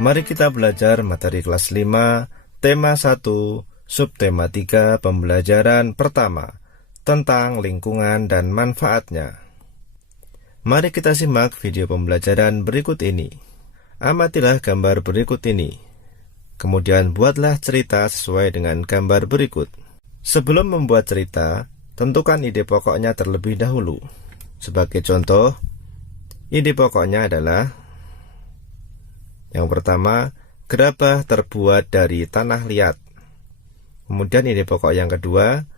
Mari kita belajar materi kelas 5, tema 1, subtema 3, pembelajaran pertama, tentang lingkungan dan manfaatnya. Mari kita simak video pembelajaran berikut ini. Amatilah gambar berikut ini. Kemudian buatlah cerita sesuai dengan gambar berikut. Sebelum membuat cerita, tentukan ide pokoknya terlebih dahulu. Sebagai contoh, ide pokoknya adalah: yang pertama, gerabah terbuat dari tanah liat. Kemudian ide pokok yang kedua,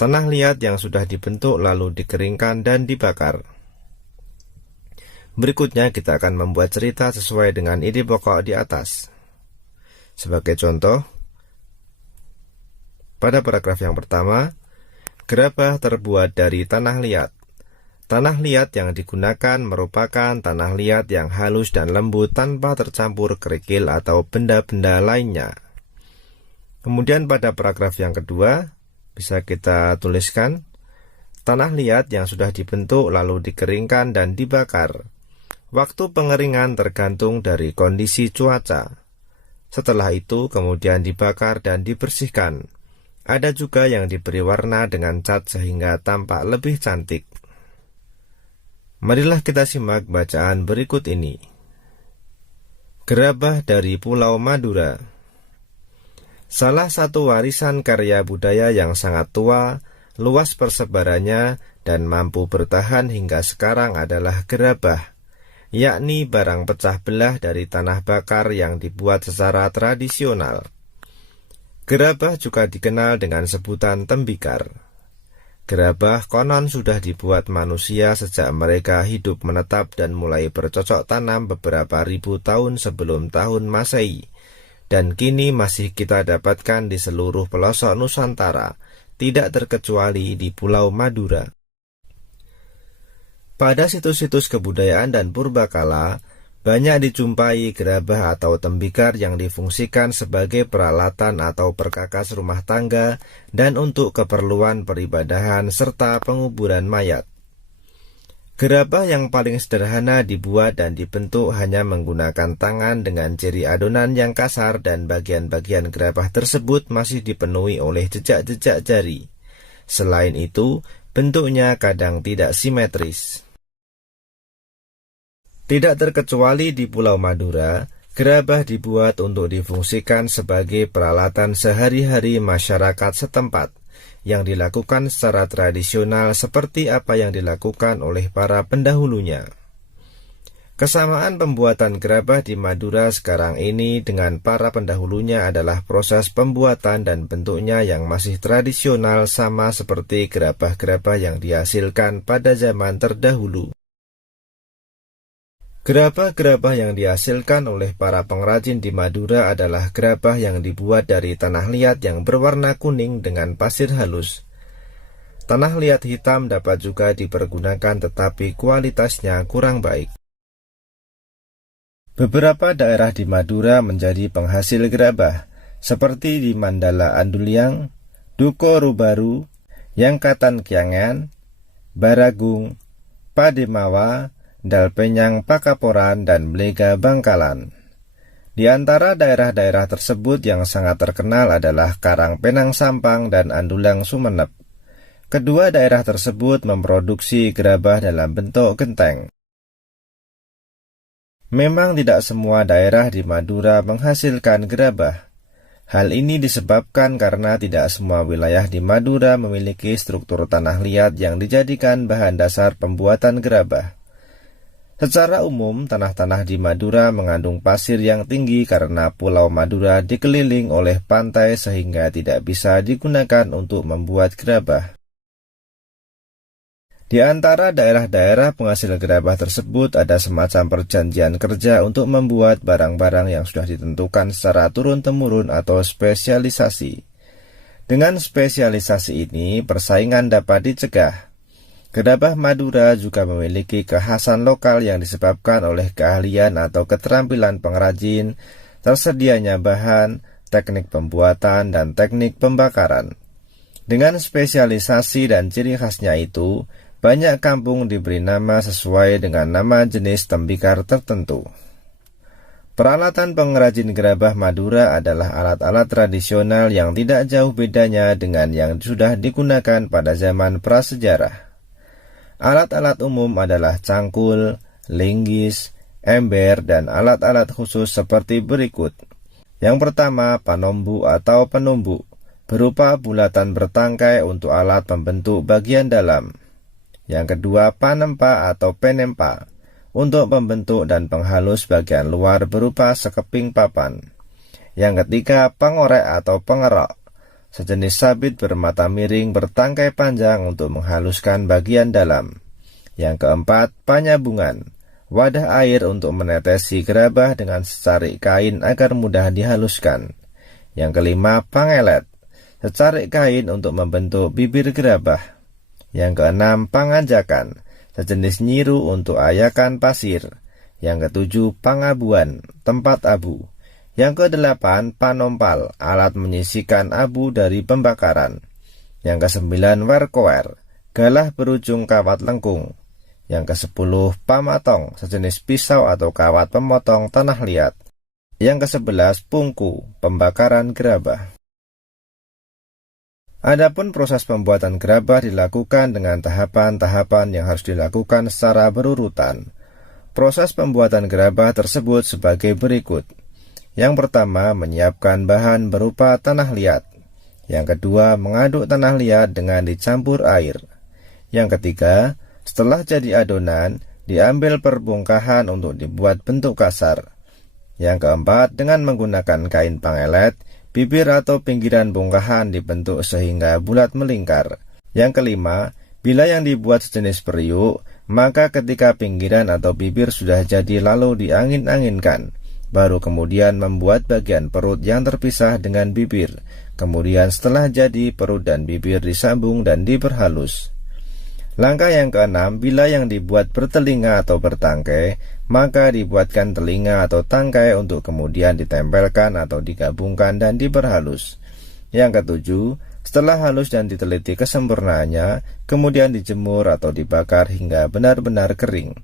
tanah liat yang sudah dibentuk lalu dikeringkan dan dibakar. Berikutnya kita akan membuat cerita sesuai dengan ide pokok di atas. Sebagai contoh, pada paragraf yang pertama, gerabah terbuat dari tanah liat. Tanah liat yang digunakan merupakan tanah liat yang halus dan lembut tanpa tercampur kerikil atau benda-benda lainnya. Kemudian pada paragraf yang kedua, bisa kita tuliskan, tanah liat yang sudah dibentuk lalu dikeringkan dan dibakar. Waktu pengeringan tergantung dari kondisi cuaca. Setelah itu kemudian dibakar dan dibersihkan. Ada juga yang diberi warna dengan cat sehingga tampak lebih cantik. Marilah kita simak bacaan berikut ini. Gerabah dari Pulau Madura. Salah satu warisan karya budaya yang sangat tua, luas persebarannya, dan mampu bertahan hingga sekarang adalah gerabah, yakni barang pecah belah dari tanah bakar yang dibuat secara tradisional. Gerabah juga dikenal dengan sebutan tembikar. Gerabah konon sudah dibuat manusia sejak mereka hidup menetap dan mulai bercocok tanam beberapa ribu tahun sebelum tahun Masehi, dan kini masih kita dapatkan di seluruh pelosok Nusantara, tidak terkecuali di Pulau Madura. Pada situs-situs kebudayaan dan purbakala, banyak dijumpai gerabah atau tembikar yang difungsikan sebagai peralatan atau perkakas rumah tangga dan untuk keperluan peribadahan serta penguburan mayat. Gerabah yang paling sederhana dibuat dan dibentuk hanya menggunakan tangan dengan ciri adonan yang kasar, dan bagian-bagian gerabah tersebut masih dipenuhi oleh jejak-jejak jari. Selain itu, bentuknya kadang tidak simetris. Tidak terkecuali di Pulau Madura, gerabah dibuat untuk difungsikan sebagai peralatan sehari-hari masyarakat setempat, yang dilakukan secara tradisional seperti apa yang dilakukan oleh para pendahulunya. Kesamaan pembuatan gerabah di Madura sekarang ini dengan para pendahulunya adalah proses pembuatan dan bentuknya yang masih tradisional, sama seperti gerabah-gerabah yang dihasilkan pada zaman terdahulu. Gerabah-gerabah yang dihasilkan oleh para pengrajin di Madura adalah gerabah yang dibuat dari tanah liat yang berwarna kuning dengan pasir halus. Tanah liat hitam dapat juga dipergunakan, tetapi kualitasnya kurang baik. Beberapa daerah di Madura menjadi penghasil gerabah, seperti di Mandala Anduliang, Duko Rubaru, Yangkatan Kiangan, Baragung, Pademawa, Dalpenyang Pakaporan, dan Blega Bangkalan. Di antara daerah-daerah tersebut yang sangat terkenal adalah Karang Penang Sampang dan Andulang Sumenep. Kedua daerah tersebut memproduksi gerabah dalam bentuk genteng. Memang tidak semua daerah di Madura menghasilkan gerabah. Hal ini disebabkan karena tidak semua wilayah di Madura memiliki struktur tanah liat yang dijadikan bahan dasar pembuatan gerabah. Secara umum, tanah-tanah di Madura mengandung pasir yang tinggi karena Pulau Madura dikeliling oleh pantai sehingga tidak bisa digunakan untuk membuat gerabah. Di antara daerah-daerah penghasil gerabah tersebut ada semacam perjanjian kerja untuk membuat barang-barang yang sudah ditentukan secara turun-temurun atau spesialisasi. Dengan spesialisasi ini, persaingan dapat dicegah. Gerabah Madura juga memiliki kekhasan lokal yang disebabkan oleh keahlian atau keterampilan pengrajin, tersedianya bahan, teknik pembuatan, dan teknik pembakaran. Dengan spesialisasi dan ciri khasnya itu, banyak kampung diberi nama sesuai dengan nama jenis tembikar tertentu. Peralatan pengrajin gerabah Madura adalah alat-alat tradisional yang tidak jauh bedanya dengan yang sudah digunakan pada zaman prasejarah. Alat-alat umum adalah cangkul, linggis, ember, dan alat-alat khusus seperti berikut. Yang pertama, panombu atau penumbu, berupa bulatan bertangkai untuk alat pembentuk bagian dalam. Yang kedua, panempa atau penempa, untuk pembentuk dan penghalus bagian luar berupa sekeping papan. Yang ketiga, pengorek atau pengerok, sejenis sabit bermata miring bertangkai panjang untuk menghaluskan bagian dalam. Yang keempat, panyabungan, wadah air untuk menetesi gerabah dengan secarik kain agar mudah dihaluskan. Yang kelima, pangelet, secarik kain untuk membentuk bibir gerabah. Yang keenam, panganjakan, sejenis nyiru untuk ayakan pasir. Yang ketujuh, pangabuan, tempat abu. Yang kedelapan, panompal, alat menyisikan abu dari pembakaran. Yang kesembilan, werkower, galah berujung kawat lengkung. Yang kesepuluh, pamatong, sejenis pisau atau kawat pemotong tanah liat. Yang kesebelas, pungku, pembakaran gerabah. Adapun proses pembuatan gerabah dilakukan dengan tahapan-tahapan yang harus dilakukan secara berurutan. Proses pembuatan gerabah tersebut sebagai berikut. Yang pertama, menyiapkan bahan berupa tanah liat. Yang kedua, mengaduk tanah liat dengan dicampur air. Yang ketiga, setelah jadi adonan, diambil perbongkahan untuk dibuat bentuk kasar. Yang keempat, dengan menggunakan kain pangelet, bibir atau pinggiran bongkahan dibentuk sehingga bulat melingkar. Yang kelima, bila yang dibuat sejenis periuk, maka ketika pinggiran atau bibir sudah jadi lalu diangin-anginkan, baru kemudian membuat bagian perut yang terpisah dengan bibir. Kemudian setelah jadi, perut dan bibir disambung dan diperhalus. Langkah yang keenam, bila yang dibuat bertelinga atau bertangkai, maka dibuatkan telinga atau tangkai untuk kemudian ditempelkan atau digabungkan dan diperhalus. Yang ketujuh, setelah halus dan diteliti kesempurnaannya, kemudian dijemur atau dibakar hingga benar-benar kering.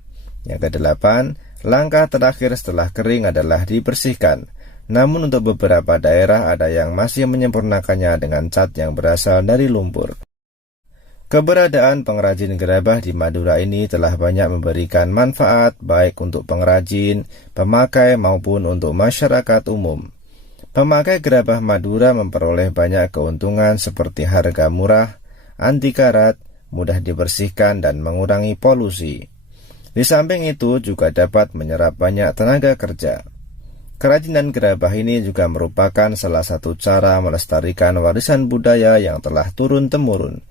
Yang kedelapan, langkah terakhir setelah kering adalah dibersihkan. Namun untuk beberapa daerah ada yang masih menyempurnakannya dengan cat yang berasal dari lumpur. Keberadaan pengrajin gerabah di Madura ini telah banyak memberikan manfaat baik untuk pengrajin, pemakai maupun untuk masyarakat umum. Pemakai gerabah Madura memperoleh banyak keuntungan seperti harga murah, anti karat, mudah dibersihkan dan mengurangi polusi. Di samping itu juga dapat menyerap banyak tenaga kerja. Kerajinan gerabah ini juga merupakan salah satu cara melestarikan warisan budaya yang telah turun-temurun.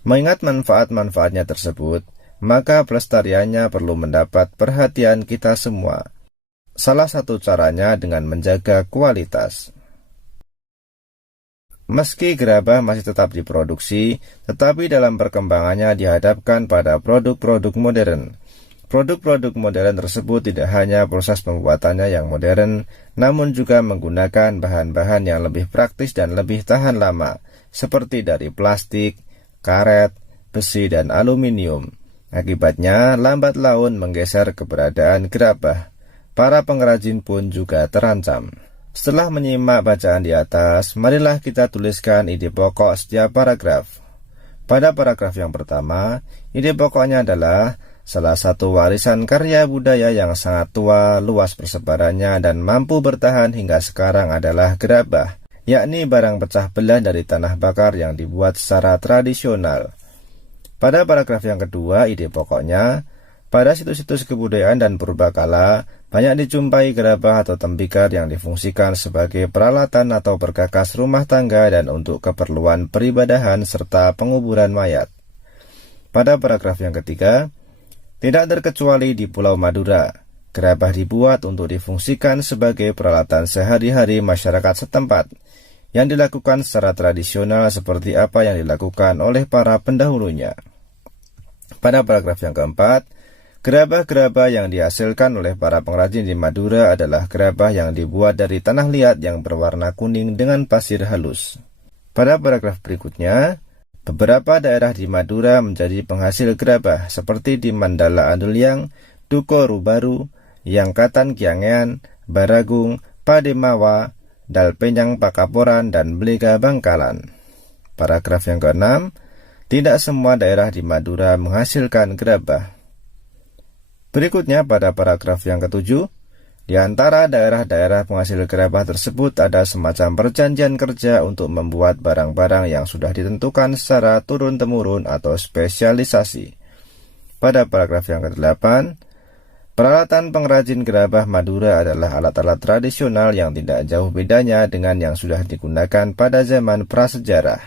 Mengingat manfaat-manfaatnya tersebut, maka pelestariannya perlu mendapat perhatian kita semua. Salah satu caranya dengan menjaga kualitas. Meski gerabah masih tetap diproduksi, tetapi dalam perkembangannya dihadapkan pada produk-produk modern. Produk-produk modern tersebut tidak hanya proses pembuatannya yang modern, namun juga menggunakan bahan-bahan yang lebih praktis dan lebih tahan lama, seperti dari plastik, karet, besi, dan aluminium. Akibatnya, lambat laun menggeser keberadaan gerabah. Para pengrajin pun juga terancam. Setelah menyimak bacaan di atas, marilah kita tuliskan ide pokok setiap paragraf. Pada paragraf yang pertama, ide pokoknya adalah salah satu warisan karya budaya yang sangat tua, luas persebarannya, dan mampu bertahan hingga sekarang adalah gerabah, yakni barang pecah belah dari tanah bakar yang dibuat secara tradisional. Pada paragraf yang kedua, ide pokoknya, pada situs-situs kebudayaan dan purbakala, banyak dijumpai gerabah atau tembikar yang difungsikan sebagai peralatan atau perkakas rumah tangga dan untuk keperluan peribadahan serta penguburan mayat. Pada paragraf yang ketiga, tidak terkecuali di Pulau Madura, gerabah dibuat untuk difungsikan sebagai peralatan sehari-hari masyarakat setempat, yang dilakukan secara tradisional seperti apa yang dilakukan oleh para pendahulunya. Pada paragraf yang keempat, gerabah-gerabah yang dihasilkan oleh para pengrajin di Madura adalah gerabah yang dibuat dari tanah liat yang berwarna kuning dengan pasir halus. Pada paragraf berikutnya, beberapa daerah di Madura menjadi penghasil gerabah seperti di Mandala Anduliang, Duko Rubaru, Yangkatan Kiangean, Baragung, Pademawa, Dalpenyang Pakaporan, dan Blega Bangkalan. Paragraf yang ke-6, tidak semua daerah di Madura menghasilkan gerabah. Berikutnya pada paragraf yang ke-7, di antara daerah-daerah penghasil gerabah tersebut ada semacam perjanjian kerja untuk membuat barang-barang yang sudah ditentukan secara turun-temurun atau spesialisasi. Pada paragraf yang ke-8, peralatan pengrajin gerabah Madura adalah alat-alat tradisional yang tidak jauh bedanya dengan yang sudah digunakan pada zaman prasejarah.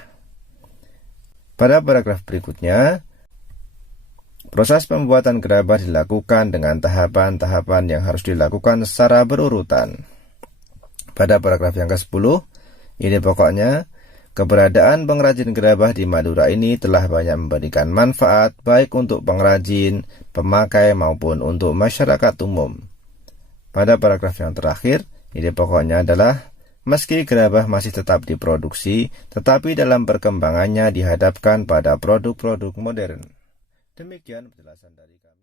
Pada paragraf berikutnya, proses pembuatan gerabah dilakukan dengan tahapan-tahapan yang harus dilakukan secara berurutan. Pada paragraf yang ke-10, ide pokoknya, keberadaan pengrajin gerabah di Madura ini telah banyak memberikan manfaat baik untuk pengrajin, pemakai maupun untuk masyarakat umum. Pada paragraf yang terakhir, ide pokoknya adalah meski gerabah masih tetap diproduksi, tetapi dalam perkembangannya dihadapkan pada produk-produk modern. Demikian penjelasan dari kami.